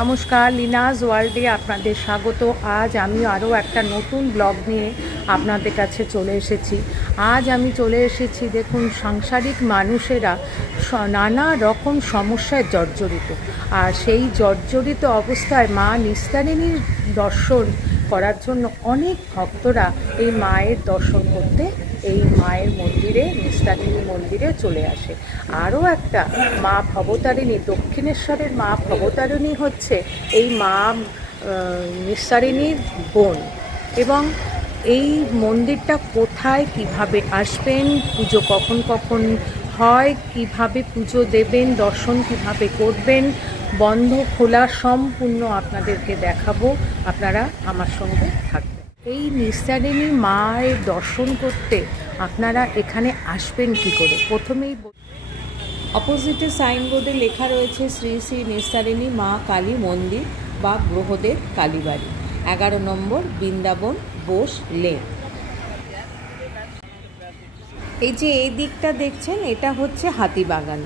নমস্কার, লিনাস ওয়ার্ল্ডে আপনাদের স্বাগত। আজ আমি আরও একটা নতুন ব্লগ নিয়ে আপনাদের কাছে চলে এসেছি। আজ আমি চলে এসেছি, দেখুন, সাংসারিক মানুষেরা নানা রকম সমস্যায় জর্জরিত, আর সেই জর্জরিত অবস্থায় মা নিস্তারিণীর দর্শন করার জন্য অনেক ভক্তরা এই মায়ের দর্শন করতে এই মায়ের মন্দিরে, নিস্তারিণী মন্দিরে চলে আসে। আরও একটা মা ভবতারিণী, দক্ষিণেশ্বরের মা ভবতারিণী হচ্ছে এই মা নিস্তারিণীর বোন। এবং এই মন্দিরটা কোথায়, কিভাবে আসবেন, পুজো কখন কখন হয়, কিভাবে পুজো দেবেন, দর্শন কিভাবে করবেন, বন্ধ খোলা সম্পূর্ণ আপনাদেরকে দেখাবো। আপনারা আমার সঙ্গে থাকবেন। এই নিস্তারিণী মায়ের দর্শন করতে আপনারা এখানে আসবেন কি করে? প্রথমেই অপোজিটে সাইনবোর্ডে লেখা রয়েছে শ্রী শ্রী নিস্তারিণী মা কালী মন্দির বা গ্রহদের কালীবাড়ি, 11 নম্বর বৃন্দাবন বোস লেন। এই যে এই দিকটা দেখছেন, এটা হচ্ছে হাতিবাগান।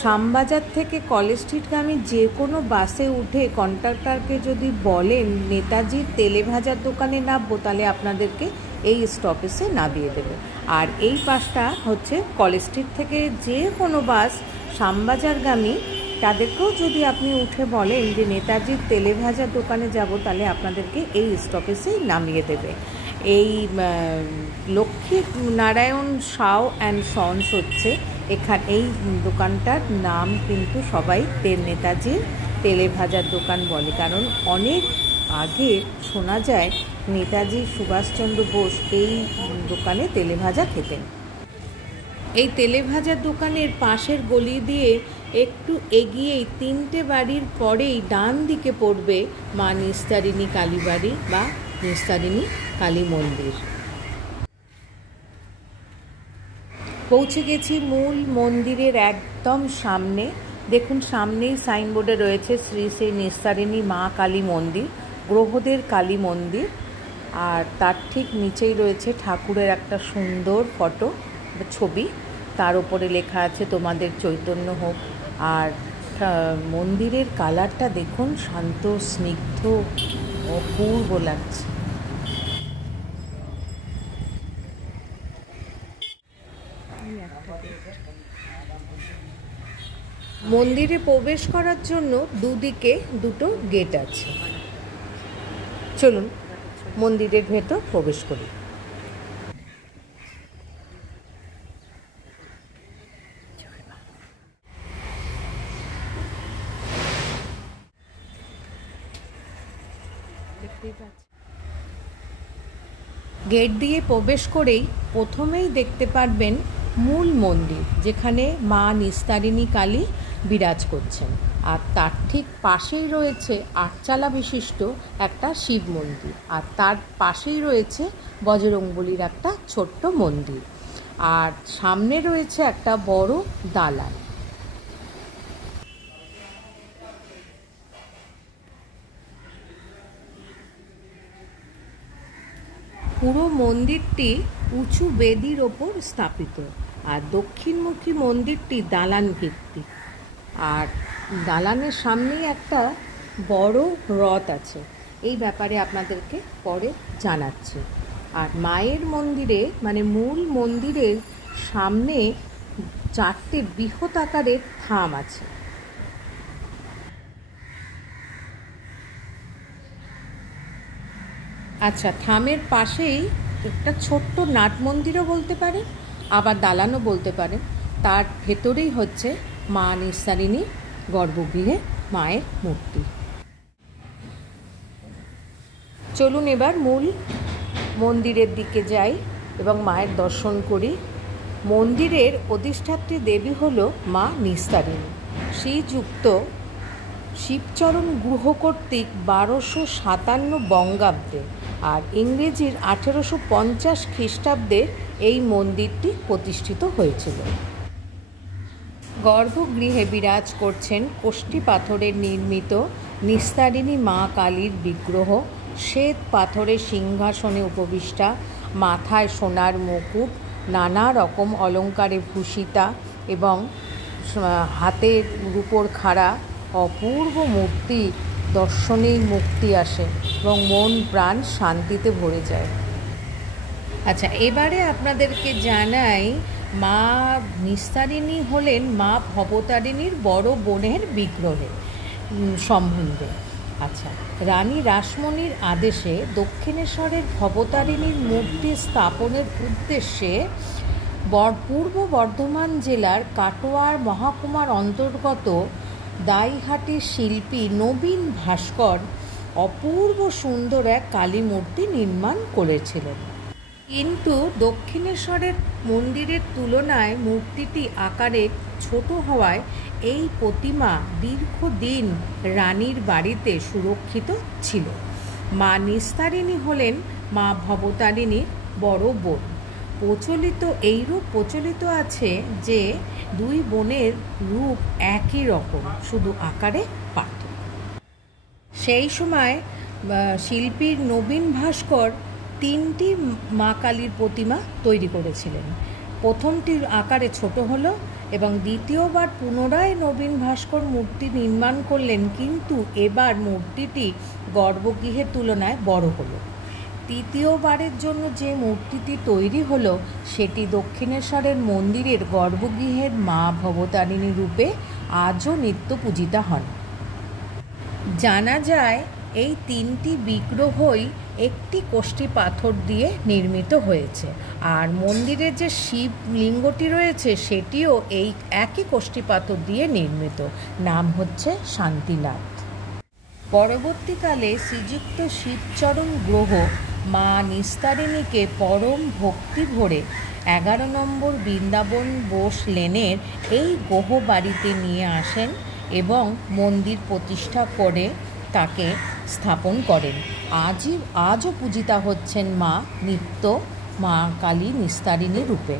শ্যামবাজার থেকে কলেজ স্ট্রিটগামী যে কোনো বাসে উঠে কন্ডাক্টরকে যদি বলেন নেতাজির তেলে ভাজার দোকানে নামবো, তাহলে আপনাদেরকে এই স্টপেজে নামিয়ে দেবে। আর এই পাশটা হচ্ছে কলেজ স্ট্রিট থেকে যে কোনো বাস শ্যামবাজারগামী, তাদেরকেও যদি আপনি উঠে বলেন যে নেতাজির তেলে ভাজার দোকানে যাব, তাহলে আপনাদেরকে এই স্টপেজেই নামিয়ে দেবে। এই লক্ষ্মী নারায়ণ সাউ অ্যান্ড সন্স হচ্ছে এখানে, এই দোকানটার নাম কিন্তু সবাই নেতাজির তেলে ভাজার দোকান বলে, কারণ অনেক আগে শোনা যায় নেতাজি সুভাষচন্দ্র বোস এই দোকানে তেলে ভাজা খেতেন। এই তেলে ভাজার দোকানের পাশের গলি দিয়ে একটু এগিয়েই 3টে বাড়ির পরেই ডান দিকে পড়বে মা নিস্তারিণী কালীবাড়ি বা নিস্তারিণী কালী মন্দির। পৌঁছে গেছি মূল মন্দিরের একদম সামনে। দেখুন, সামনেই সাইনবোর্ডে রয়েছে শ্রী শ্রী নিস্তারিণী মা কালী মন্দির, গ্রহদের কালী মন্দির। আর তার ঠিক নিচেই রয়েছে ঠাকুরের একটা সুন্দর ফটো, ছবি। তার উপরে লেখা আছে তোমাদের চৈতন্য হোক। আর মন্দিরের কালারটা দেখুন, শান্ত, স্নিগ্ধ, অপূর্ব লাগছে। মন্দিরে প্রবেশ করার জন্য দুদিকে দুটো গেট আছে। চলুন মন্দিরের ভেতর প্রবেশ করি। গেট দিয়ে প্রবেশ করেই প্রথমেই দেখতে পারবেন মূল মন্দির, যেখানে মা নিস্তারিণী কালী বিরাজ করছেন। আর তার ঠিক পাশেই রয়েছে 8 বিশিষ্ট একটা শিব মন্দির, আর তার পাশেই রয়েছে বজরংবলীর একটা ছোট্ট মন্দির, আর সামনে রয়েছে একটা বড় দালান। পুরো মন্দিরটি উঁচু বেদির ওপর স্থাপিত, আর দক্ষিণমুখী মন্দিরটি দালান ভিত্তিক। আর দালানের সামনেই একটা বড় রথ আছে। এই ব্যাপারে আপনাদেরকে পরে জানাচ্ছি। আর মায়ের মন্দিরে, মানে মূল মন্দিরের সামনে 4টে বৃহৎ আকারের থাম আছে। আচ্ছা, থামের পাশেই একটা ছোট্ট নাট মন্দিরও বলতে পারেন, আবার দালানও বলতে পারেন। তার ভেতরেই হচ্ছে মা নিস্তারিণী গর্ভগৃহে মায়ের মূর্তি। চলুন এবার মূল মন্দিরের দিকে যাই এবং মায়ের দর্শন করি। মন্দিরের অধিষ্ঠাত্রী দেবী হল মা নিস্তারিণী। শ্রীযুক্ত শিবচরণ গুহ কর্তৃক 1257 বঙ্গাব্দে আর ইংরেজির 1850 খ্রিস্টাব্দে এই মন্দিরটি প্রতিষ্ঠিত হয়েছিল। গর্ভগৃহে বিরাজ করছেন কোষ্ঠী পাথরের নির্মিত নিস্তারিণী মা কালীর বিগ্রহ, শ্বেত পাথরের সিংহাসনে উপবিষ্টা, মাথায় সোনার মুকুট, নানা রকম অলঙ্কারে ভূষিতা এবং হাতে রূপোর খাড়া অপূর্ব মূর্তি দর্শনেই মুক্তি আসে এবং মন প্রাণ শান্তিতে ভরে যায়। আচ্ছা, এবারে আপনাদেরকে জানাই মা নিস্তারিণী হলেন মা ভবতারিণীর বড় বোনের বিগ্রহে সম্বন্ধে। আচ্ছা, রানী রাসমণির আদেশে দক্ষিণেশ্বরের ভবতারিণীর মূর্তি স্থাপনের উদ্দেশ্যে পূর্ব বর্ধমান জেলার কাটোয়ার মহকুমার অন্তর্গত দাইহাটির শিল্পী নবীন ভাস্কর অপূর্ব সুন্দর এক কালী মূর্তি নির্মাণ করেছিলেন। কিন্তু দক্ষিণেশ্বরের মন্দিরের তুলনায় মূর্তিটি আকারে ছোট হওয়ায় এই প্রতিমা দীর্ঘদিন রানীর বাড়িতে সুরক্ষিত ছিল। মা নিস্তারিণী হলেন মা ভবতারিণীর বড় বোন। এইরূপ প্রচলিত আছে যে দুই বোনের রূপ একই রকম, শুধু আকারে পার্থক্য। সেই সময় শিল্পী নবীন ভাস্কর 3টি মা কালীর প্রতিমা তৈরি করেছিলেন। প্রথমটির আকারে ছোট হলো এবং দ্বিতীয়বার পুনরায় নবীন ভাস্কর মূর্তি নির্মাণ করলেন, কিন্তু এবার মূর্তিটি গর্ভগৃহের তুলনায় বড় হলো। তৃতীয়বারের জন্য যে মূর্তিটি তৈরি হলো সেটি দক্ষিণেশ্বরের মন্দিরের গর্ভগৃহের মা ভবতারিণী রূপে আজও নিত্য পূজিতা হন। জানা যায় এই 3টি বিগ্রহই একটি কোষ্ঠী পাথর দিয়ে নির্মিত হয়েছে, আর মন্দিরের যে শিবলিঙ্গটি রয়েছে সেটিও এই একই কোষ্ঠী পাথর দিয়ে নির্মিত, নাম হচ্ছে শান্তিনাথ। পরবর্তীকালে শ্রীযুক্ত শিবচরণ গ্রহ মা নিস্তারিণীকে পরম ভক্তি ভরে 11 নম্বর বৃন্দাবন বোস লেনের এই গ্রহ বাড়িতে নিয়ে আসেন এবং মন্দির প্রতিষ্ঠা করে তাকে স্থাপন করেন। আজও পূজিতা হচ্ছেন মা নিত্য মা কালী নিস্তারিণী রূপে।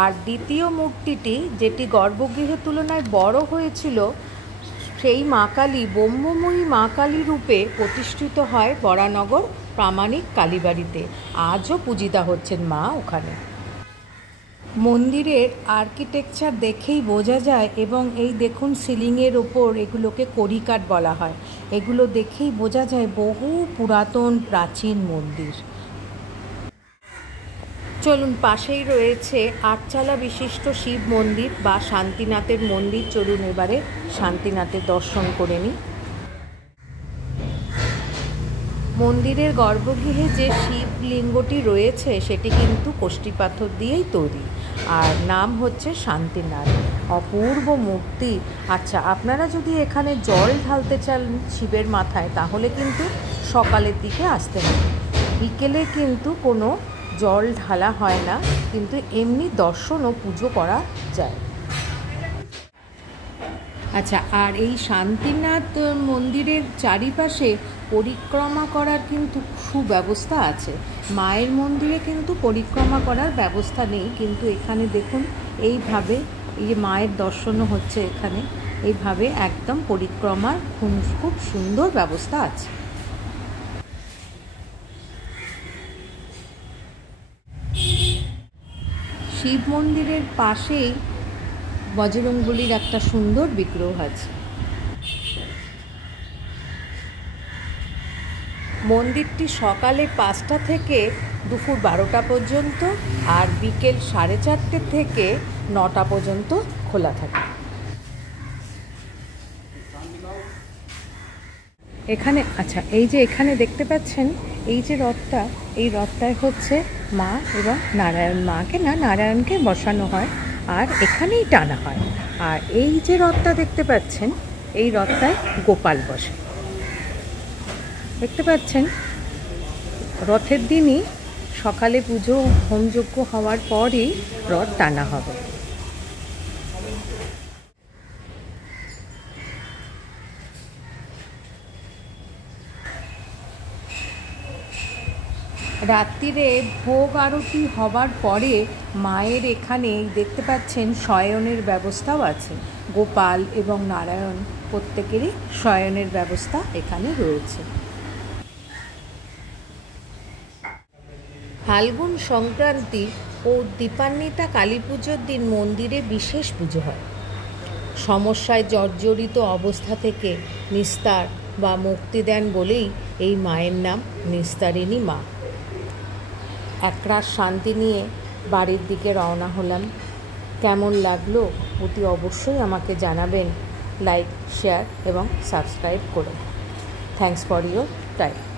আর দ্বিতীয় মূর্তিটি, যেটি গর্ভগৃহের তুলনায় বড় হয়েছিল, সেই মা কালী ব্রহ্মময়ী মা কালী রূপে প্রতিষ্ঠিত হয় বরানগর প্রামাণিক কালীবাড়িতে। আজও পূজিতা হচ্ছেন মা ওখানে। মন্দিরের আর্কিটেকচার দেখেই বোঝা যায়, এবং এই দেখুন সিলিংয়ের ওপর এগুলোকে কড়িকাঠ বলা হয়, এগুলো দেখেই বোঝা যায় বহু পুরাতন প্রাচীন মন্দির। চলুন, পাশেই রয়েছে 8চালা বিশিষ্ট শিব মন্দির বা শান্তিনাথের মন্দির। চলুন এবারে শান্তিনাথের দর্শন করে নিই। মন্দিরের গর্ভগৃহে যে শিবলিঙ্গটি রয়েছে সেটি কিন্তু কোষ্ঠী পাথর দিয়েই তৈরি, আর নাম হচ্ছে শান্তিনাথ। অপূর্ব মূর্তি। আচ্ছা, আপনারা যদি এখানে জল ঢালতে চান শিবের মাথায় তাহলে কিন্তু সকালের দিকে আসতে হবে, বিকেলে কিন্তু কোনো জল ঢালা হয় না, কিন্তু এমনি দর্শন ও পুজো করা যায়। আচ্ছা, আর এই শান্তিনাথ মন্দিরের চারিপাশে পরিক্রমা করার কিন্তু সুব্যবস্থা আছে। মায়ের মন্দিরে কিন্তু পরিক্রমা করার ব্যবস্থা নেই, কিন্তু এখানে দেখুন এইভাবে এই যে মায়ের দর্শনও হচ্ছে এখানে, এইভাবে একদম পরিক্রমার খুব সুন্দর ব্যবস্থা আছে। শিব মন্দিরের পাশেই বজরংবলীর একটা সুন্দর বিগ্রহ আছে। মন্দিরটি সকালে 5টা থেকে দুপুর 12টা পর্যন্ত আর বিকেল 4:30 থেকে 9টা পর্যন্ত খোলা থাকে। এখানে আচ্ছা, এই যে এখানে দেখতে পাচ্ছেন এই যে রথটা, এই রথটায় হচ্ছে মা এবং নারায়ণ, মাকে না নারায়ণকে বসানো হয় আর এখানেই টানা হয়। আর এই যে রথটা দেখতে পাচ্ছেন, এই রথটায় গোপাল বসে। দেখতে পাচ্ছেন, রথের দিনই সকালে পুজো হোমযজ্ঞ হওয়ার পরই রথ টানা হবে। রাত্রিরে ভোগ আরতি হবার পরে মায়ের এখানে দেখতে পাচ্ছেন শয়নের ব্যবস্থাও আছে। গোপাল এবং নারায়ণ প্রত্যেকেরই শয়নের ব্যবস্থা এখানে রয়েছে। ফাল্গুন সংক্রান্তি ও দীপান্বিতা কালী পুজোর দিন মন্দিরে বিশেষ পুজো হয়। সমস্যায় জর্জরিত অবস্থা থেকে নিস্তার বা মুক্তি দেন বলেই এই মায়ের নাম নিস্তারিণী মা। একরাশ শান্তি নিয়ে বাড়ির দিকে রওনা হলাম। কেমন লাগলো অতি অবশ্যই আমাকে জানাবেন, লাইক, শেয়ার এবং সাবস্ক্রাইব করে। Thanks for your time.